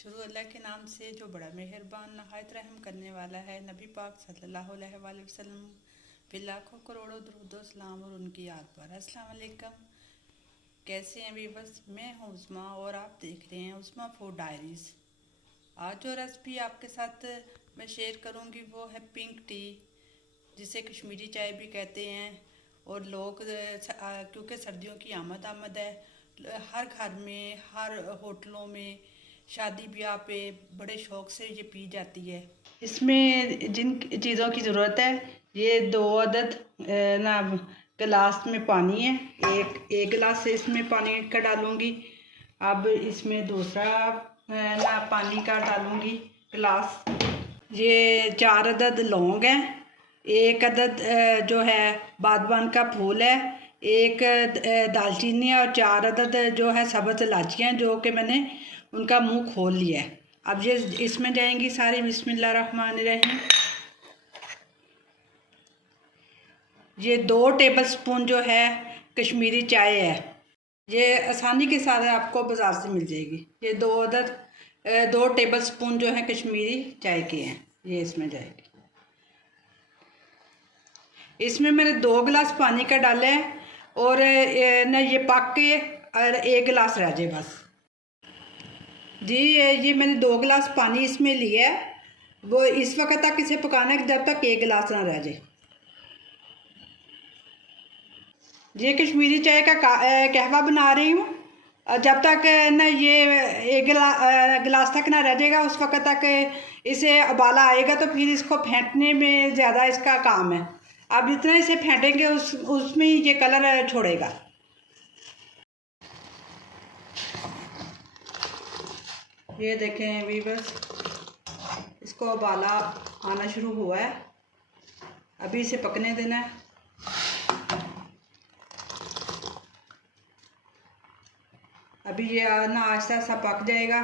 शुरू अल्लाह के नाम से जो बड़ा मेहरबान नहायत रहम करने वाला है। नबी पाक सल्लल्लाहु अलैहि वसल्लम पे लाखों करोड़ों दुरूद व सलाम और उनकी याद पर। अस्सलाम वालेकुम, कैसे हैं व्यूअर्स? मैं हूँ उस्मा और आप देख रहे हैं उस्मा फूड डायरीज़। आज जो रेसिपी आपके साथ मैं शेयर करूँगी वो है पिंक टी, जिसे कश्मीरी चाय भी कहते हैं। और लोग क्योंकि सर्दियों की आमद है, हर घर में, हर होटलों में, शादी ब्याह पे बड़े शौक़ से ये पी जाती है। इसमें जिन चीज़ों की ज़रूरत है, ये 2 अदद ना गिलास में पानी है। एक गिलास से इसमें पानी का डालूँगी। अब इसमें दूसरा ना पानी का डालूँगी गिलास। ये 4 अदद लौंग हैं, 1 अदद जो है बादबान का फूल है, 1 दालचीनी और 4 अदद जो है सब्ज़ इलायचियाँ, जो कि मैंने उनका मुंह खोल लिया है। अब ये इसमें जाएंगी सारी। बिस्मिल्लाहिर्रहमानिर्रहीम। ये 2 टेबलस्पून जो है कश्मीरी चाय है। ये आसानी के साथ आपको बाज़ार से मिल जाएगी। ये 2 टेबलस्पून जो है कश्मीरी चाय के हैं, ये इसमें जाएगी। इसमें मैंने 2 गिलास पानी का डाला है और ना ये पक के और 1 गिलास रह जाए बस जी। ये मैंने 2 गिलास पानी इसमें लिया है, वो इस वक्त तक इसे पकाना है जब तक 1 गिलास ना रह जाए। ये कश्मीरी चाय का कहवा बना रही हूँ। जब तक ना ये 1 गिलास तक ना रह जाएगा, उस वक्त तक इसे उबाला आएगा, तो फिर इसको फेंटने में ज़्यादा इसका काम है। अब जितना इसे फेंटेंगे उसमें ही ये कलर छोड़ेगा। ये देखें व्यूअर्स, इसको उबाला आना शुरू हुआ है। अभी इसे पकने देना है। अभी ये ना आहिस्ता आहिस्ता पक जाएगा,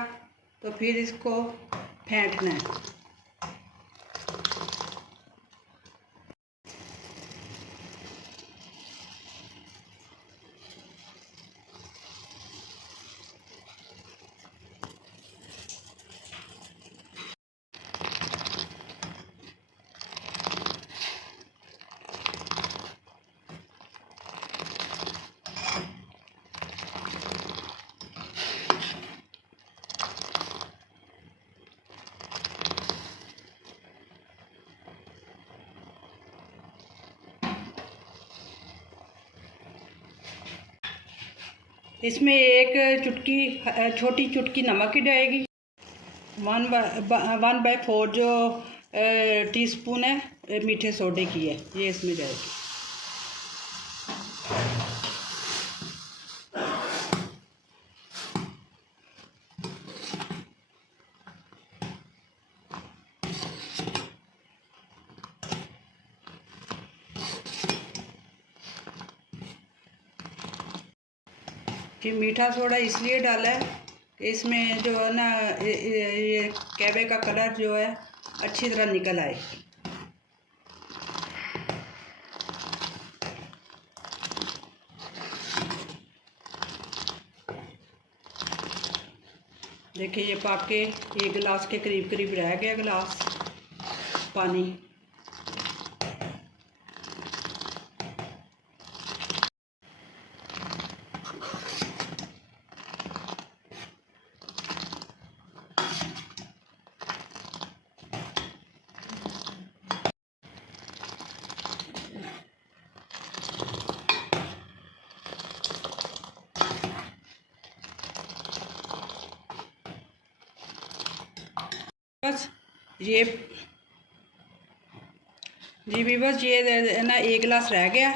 तो फिर इसको फेंटना है। इसमें 1 चुटकी, छोटी चुटकी नमक की जाएगी। 1/4 जो टीस्पून है मीठे सोडे की है, ये इसमें जाएगी। कि मीठा सोडा इसलिए डाला है कि इसमें जो है ना ये कहवे का कलर जो है अच्छी तरह निकल आए। देखिए ये पक के 1 गिलास के करीब करीब रह गया गिलास पानी। बस ये जी भी बस ये ना 1 गिलास रह गया।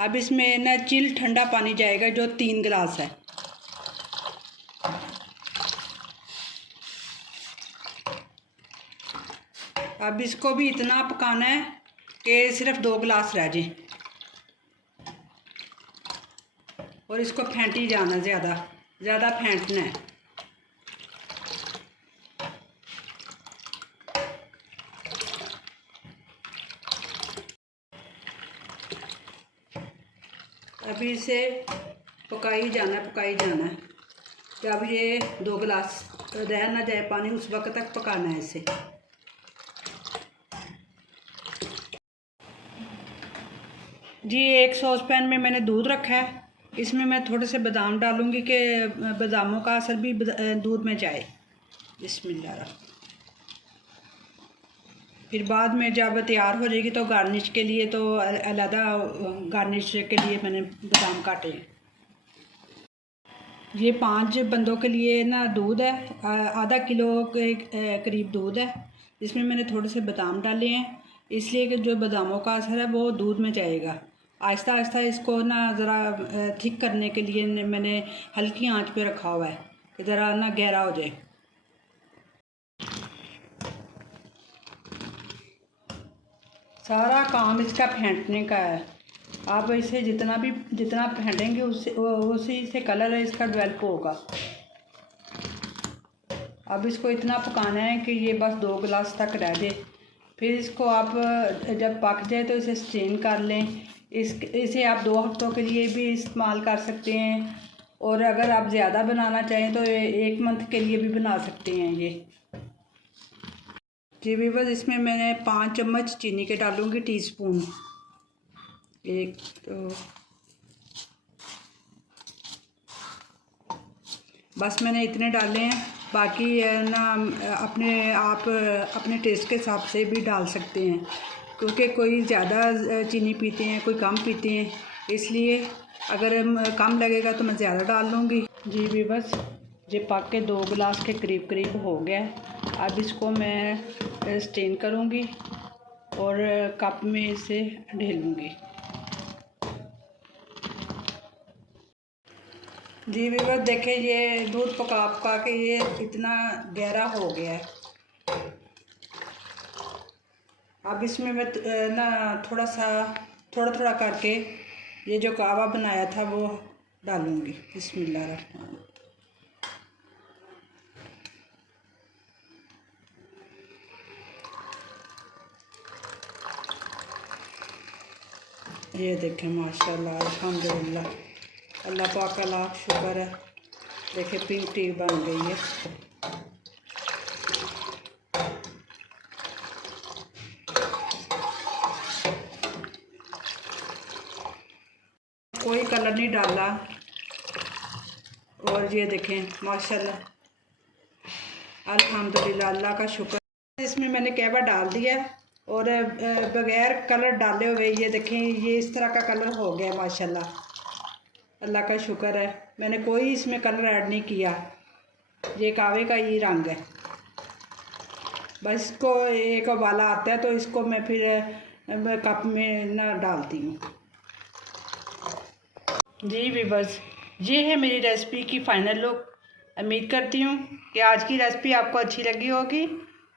अब इसमें ना चिल ठंडा पानी जाएगा, जो 3 गिलास है। अब इसको भी इतना पकाना है कि सिर्फ 2 गिलास रह जाए, और इसको फेंटी जाना, ज़्यादा फेंटना है। अभी इसे पकाई जाना। जब ये 2 गिलास रह ना जाए पानी, उस वक्त तक पकाना है इसे। जी एक सॉस पैन में मैंने दूध रखा है, इसमें मैं थोड़े से बादाम डालूंगी कि बादामों का असर भी दूध में जाए। बिस्मिल्लाह। फिर बाद में जब तैयार हो जाएगी तो गार्निश के लिए तो अलहदा गार्निश के लिए मैंने बादाम काटे हैं। ये 5 बंदों के लिए ना दूध है, आधा किलो के करीब दूध है। इसमें मैंने थोड़े से बादाम डाले हैं, इसलिए कि जो बादामों का असर है वो दूध में जाएगा। आहिस्ता आहिस्ता इसको ना ज़रा थिक करने के लिए मैंने हल्की आंच पे रखा हुआ है कि ज़रा ना गहरा हो जाए। सारा काम इसका फेंटने का है। आप इसे जितना फेंटेंगे उसी से कलर है इसका डेवलप होगा। अब इसको इतना पकाना है कि ये बस 2 गिलास तक रह जाए। फिर इसको आप जब पक जाए तो इसे स्ट्रेन कर लें। इसे आप 2 हफ्तों के लिए भी इस्तेमाल कर सकते हैं, और अगर आप ज़्यादा बनाना चाहें तो 1 मंथ के लिए भी बना सकते हैं ये। जी व्यूअर्स, इसमें मैंने 5 चम्मच चीनी के डालूँगी, टीस्पून। 1 2 बस मैंने इतने डाले हैं। बाकी ना अपने टेस्ट के हिसाब से भी डाल सकते हैं, क्योंकि कोई ज़्यादा चीनी पीते हैं, कोई कम पीते हैं, इसलिए अगर कम लगेगा तो मैं ज़्यादा डाल लूँगी। जी व्यूअर्स, ये पक के 2 गिलास के करीब हो गया। अब इसको मैं स्ट्रेन करूँगी और कप में इसे ढेलूँगी। जी व्यूअर्स, देखिए ये दूध पका के ये इतना गहरा हो गया है। अब इसमें मैं ना थोड़ा करके ये जो कावा बनाया था वो डालूँगी। बिस्मिल्लाह रहमान। ये देखें माशाल्लाह, अल्हम्दुलिल्लाह, अल्लाह पाक का लाख शुक्र है। देखिए पिंक टी बन गई है। कोई कलर नहीं डाला, और ये देखें माशाल्लाह, अल्हम्दुलिल्लाह, अल्लाह का शुक्र। इसमें मैंने कहवा डाल दिया और बगैर कलर डाले हुए ये देखें ये इस तरह का कलर हो गया माशाल्लाह, अल्लाह का शुक्र है। मैंने कोई इसमें कलर ऐड नहीं किया, ये कावे का ही रंग है। बस इसको एक उबाला आता है तो इसको मैं फिर कप में ना डालती हूँ। जी व्यूअर्स, ये है मेरी रेसिपी की फ़ाइनल लुक। उम्मीद करती हूँ कि आज की रेसिपी आपको अच्छी लगी होगी।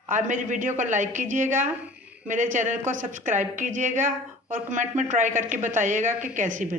आप मेरी वीडियो को लाइक कीजिएगा, मेरे चैनल को सब्सक्राइब कीजिएगा और कमेंट में ट्राई करके बताइएगा कि कैसी बनी।